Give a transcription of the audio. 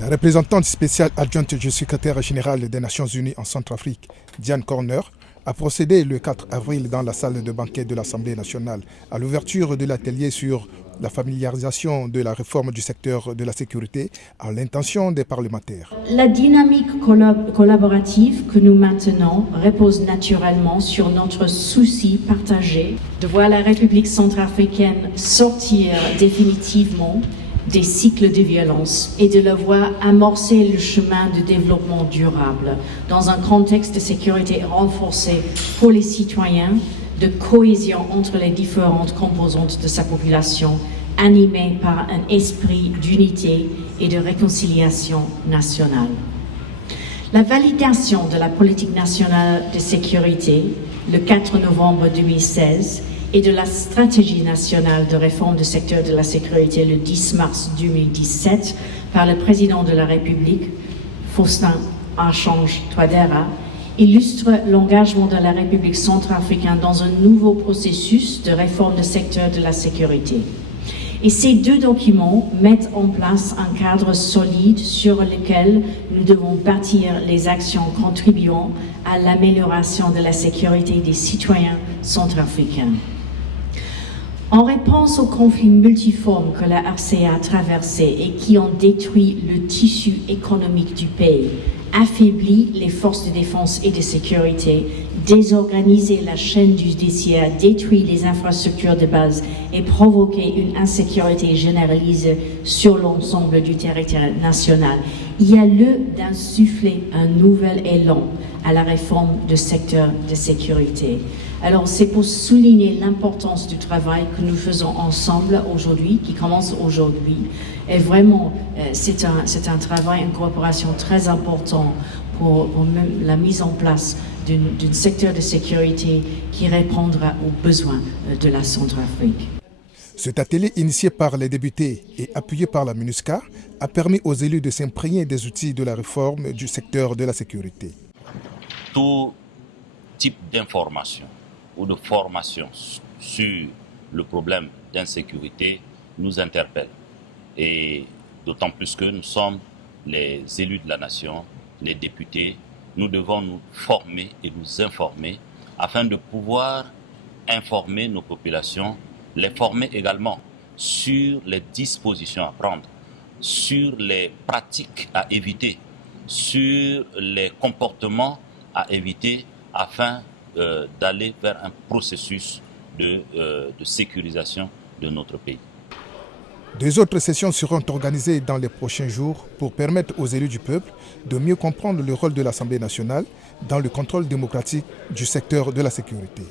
La représentante spéciale adjointe du secrétaire général des Nations Unies en Centrafrique, Diane Corner, a procédé le 4 avril dans la salle de banquet de l'Assemblée nationale à l'ouverture de l'atelier sur la familiarisation de la réforme du secteur de la sécurité à l'intention des parlementaires. La dynamique collaborative que nous maintenons repose naturellement sur notre souci partagé de voir la République centrafricaine sortir définitivement des cycles de violence et de le voir amorcer le chemin de développement durable dans un contexte de sécurité renforcé pour les citoyens, de cohésion entre les différentes composantes de sa population, animée par un esprit d'unité et de réconciliation nationale. La validation de la politique nationale de sécurité le 4 novembre 2016 et de la stratégie nationale de réforme du secteur de la sécurité le 10 mars 2017 par le président de la République, Faustin-Archange Touadéra, illustre l'engagement de la République centrafricaine dans un nouveau processus de réforme du secteur de la sécurité. Et ces deux documents mettent en place un cadre solide sur lequel nous devons bâtir les actions contribuant à l'amélioration de la sécurité des citoyens centrafricains. En réponse aux conflits multiformes que la RCA a traversés et qui ont détruit le tissu économique du pays, affaibli les forces de défense et de sécurité, désorganisé la chaîne judiciaire, détruit les infrastructures de base et provoqué une insécurité généralisée sur l'ensemble du territoire national, il y a lieu d'insuffler un nouvel élan à la réforme du secteur de sécurité. Alors c'est pour souligner l'importance du travail que nous faisons ensemble aujourd'hui, qui commence aujourd'hui. Et vraiment, c'est un travail, une coopération très important pour même la mise en place d'un secteur de sécurité qui répondra aux besoins de la Centrafrique. Cet atelier initié par les députés et appuyé par la MINUSCA a permis aux élus de s'imprégner des outils de la réforme du secteur de la sécurité. Tout type d'information ou de formation sur le problème d'insécurité nous interpelle. Et d'autant plus que nous sommes les élus de la nation, les députés, nous devons nous former et nous informer afin de pouvoir informer nos populations, les former également sur les dispositions à prendre, sur les pratiques à éviter, sur les comportements à éviter afin d'aller vers un processus de sécurisation de notre pays. Deux autres sessions seront organisées dans les prochains jours pour permettre aux élus du peuple de mieux comprendre le rôle de l'Assemblée nationale dans le contrôle démocratique du secteur de la sécurité.